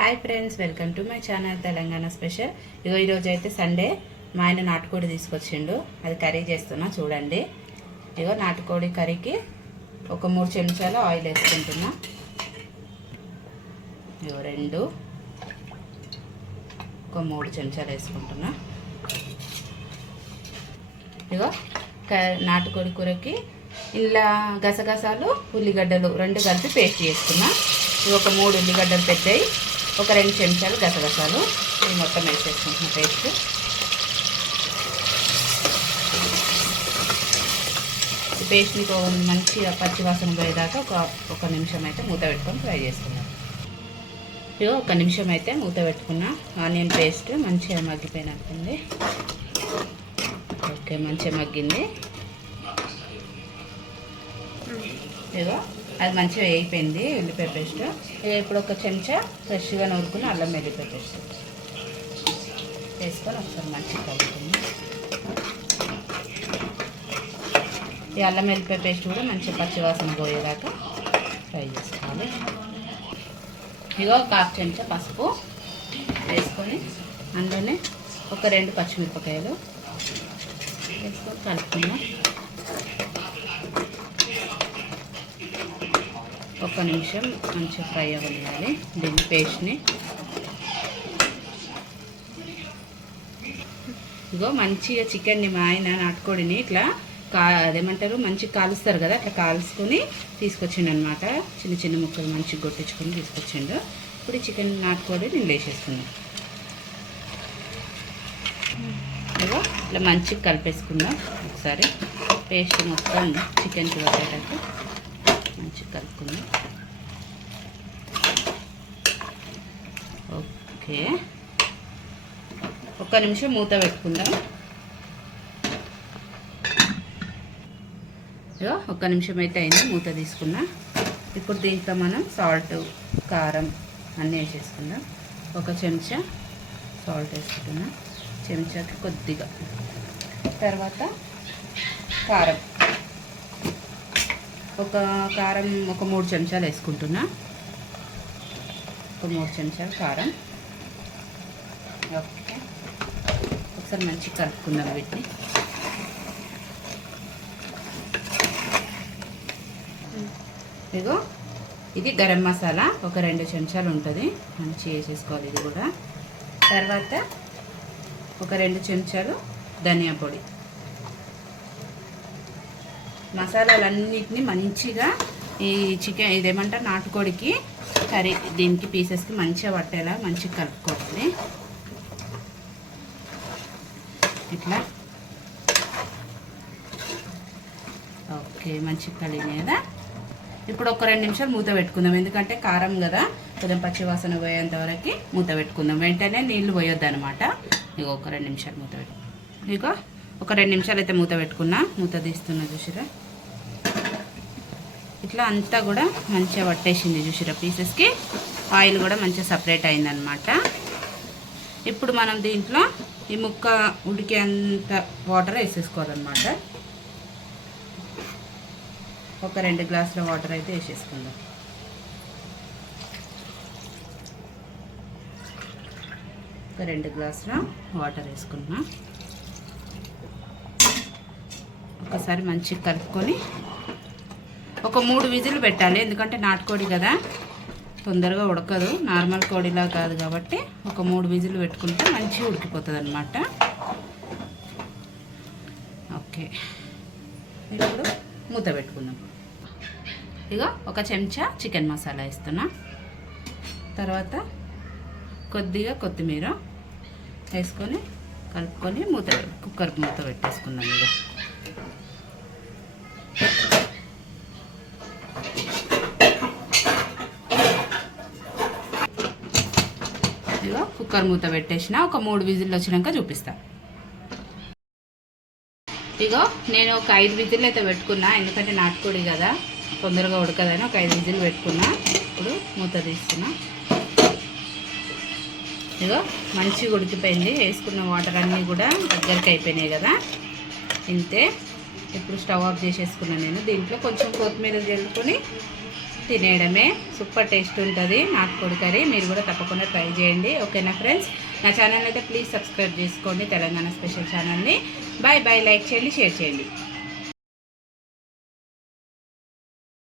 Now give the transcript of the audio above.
Hi friends, welcome to my channel Telangana special. ఈరోజు అయితే Sunday మా ఆయన నాటుకోడి తీసుకొచ్చిండు. అది కర్రీ చేస్తున్నా చూడండి. నాటుకోడి కర్రీకి ఒక 3 చెంచాలు ఆయిల్ వేసుకుంటున్నా. 2 ఒక 3 చెంచాలు వేసుకుంటున్నా. నాటుకోడి కూరకి ఇలా గసగసాలు ఉల్లిగడ్డలు 2 కలిపి పేస్ట్ చేసుకున్నా. ఒక 3 ఉల్లిగడ్డలు పెట్టాయి, ఒక 2 చెంచాలు గసగసాలు ఇది మొత్తం వేసేసుకుంటున్నా పేస్ట్. ఈ పేస్ట్ని మంచిగా పచ్చివాసన పోయేదాకా ఒక నిమిషం అయితే మూత పెట్టుకొని ఫ్రై చేసుకున్నాం. ఒక నిమిషం అయితే మూత పెట్టుకున్నా. ఆనియన్ పేస్ట్ మంచిగా మగ్గిపోయినట్టుంది. ఓకే, మంచిగా మగ్గింది. అది మంచిగా వేగిపోయింది ఉల్లిపాయ పేస్ట్. ఇప్పుడు ఒక చెంచా ఫ్రెష్గా నూరుకుని అల్లం వెల్లిపాయ పేస్ట్ వేసుకొని ఒకసారి మంచిగా కలుపుతుంది. ఈ అల్లం వెల్లిపాయ పేస్ట్ కూడా మంచిగా పచ్చివాసన పోయేదాకా ఫ్రై చేసుకోవాలి. ఒక 1/2 చెంచా పసుపు వేసుకొని అందులోనే ఒక 2 పచ్చిమిరపకాయలు వేసుకొని కలుపుకుందాం. ఒక నిమిషం మంచిగా ఫ్రై అవ్వాలి దీన్ని పేస్ట్ని. మంచిగా చికెన్ని మా ఆయన నాటుకోడిని ఇట్లా అదేమంటారు మంచిగా కాలుస్తారు కదా, అట్లా కాల్చుకొని తీసుకొచ్చిండు అనమాట. చిన్న చిన్న ముక్కలు మంచిగా కొట్టించుకొని తీసుకొచ్చిండు. ఇప్పుడు ఈ చికెన్ నాటుకోడి నేను వేసేసుకున్నాను. ఇట్లా మంచిగా కలిపేసుకుందాం ఒకసారి. పేస్ట్ మొత్తం చికెన్కి పట్టేటట్టు మంచిగా కలుపుకుందాం. ఓకే, ఒక్క నిమిషం మూత పెట్టుకుందాం. ఒక్క నిమిషం అయితే అయింది, మూత తీసుకున్నా. ఇప్పుడు దీంట్లో మనం సాల్ట్ కారం అన్నీ వేసేసుకుందాం. ఒక చెంచా సాల్ట్ వేసుకుంటున్నాం, చెంచాకి కొద్దిగా. తర్వాత కారం ఒక 3 చెంచాలు వేసుకుంటున్నా. ఒక 3 చెంచాలు కారం. ఓకే, ఒకసారి మంచిగా కలుపుకుందాం వీటిని. ఇది గరం మసాలా ఒక 2 చెంచాలు ఉంటుంది, మంచిగా వేసేసుకోవాలి ఇది కూడా. తర్వాత ఒక 2 చెంచాలు ధనియా పొడి. మసాలాలన్నిటిని మంచిగా ఈ చికెన్ ఇదేమంటారు నాటుకోడికి కర్రీ దీనికి పీసెస్కి మంచిగా పట్టేలా మంచిగా కలుపుకోవాలి. ఇట్లా ఓకే, మంచిగా కలిగినాయి కదా. ఇప్పుడు ఒక 2 నిమిషాలు మూత పెట్టుకుందాం, ఎందుకంటే కారం కదా, కొంచెం పచ్చివాసన పోయేంత వరకు మూత పెట్టుకుందాం. వెంటనే నీళ్ళు పోయొద్దు అనమాట. ఒక 2 నిమిషాలు మూత పెట్టు. ఒక 2 నిమిషాలు అయితే మూత పెట్టుకున్నా. మూత తీస్తున్నా చూసిరా, ఇట్లా అంతా కూడా మంచిగా పట్టేసింది చూసిరా పీసెస్కి. ఆయిల్ కూడా మంచిగా సపరేట్ అయిందనమాట. ఇప్పుడు మనం దీంట్లో ఈ ముక్క ఉడికేంత వాటర్ వేసేసుకోవాలన్నమాట. ఒక 2 గ్లాసుల వాటర్ అయితే వేసేసుకుందాం. ఒక 2 గ్లాసుల వాటర్ వేసుకున్నా. ఒకసారి మంచిగా కలుపుకొని ఒక 3 విజిల్ పెట్టాలి, ఎందుకంటే నాటుకోడి కదా తొందరగా ఉడకదు, నార్మల్ కోడిలా కాదు కాబట్టి ఒక 3 విజిల్ పెట్టుకుంటే మంచిగా ఉడికిపోతుంది అనమాట. ఓకే, ఇప్పుడు మూత పెట్టుకుందాం. ఒక చెంచా చికెన్ మసాలా వేస్తున్నా. తర్వాత కొద్దిగా కొత్తిమీర వేసుకొని కలుపుకొని కుక్కర్కి మూత పెట్టేసుకుందాం. కుక్కర్ మూత పెట్టేసిన ఒక 3 విజిల్లు వచ్చినాక చూపిస్తా. నేను ఒక 5 విజిల్లు అయితే పెట్టుకున్నా, ఎందుకంటే నాటుకోడి కదా తొందరగా ఉడకదని ఒక 5 విజిల్లు పెట్టుకున్నా. ఇప్పుడు మూత తీస్తున్నా. మంచిగా ఉడికిపోయింది. వేసుకున్న వాటర్ అన్నీ కూడా దగ్గరికి అయిపోయినాయి కదా, ఇంతే. ఇప్పుడు స్టవ్ ఆఫ్ చేసేసుకున్నాను నేను. దీంట్లో కొంచెం కొత్తిమీర జల్లుకొని తినేయడమే. సూపర్ టేస్ట్ ఉంటుంది నాటుకోడి కర్రీ. మీరు కూడా తప్పకుండా ట్రై చేయండి. ఓకేనా ఫ్రెండ్స్? నా ఛానల్ అయితే ప్లీజ్ సబ్స్క్రైబ్ చేసుకోండి, తెలంగాణ స్పెషల్ ఛానల్ని. Bye bye. లైక్ చేయండి, షేర్ చేయండి.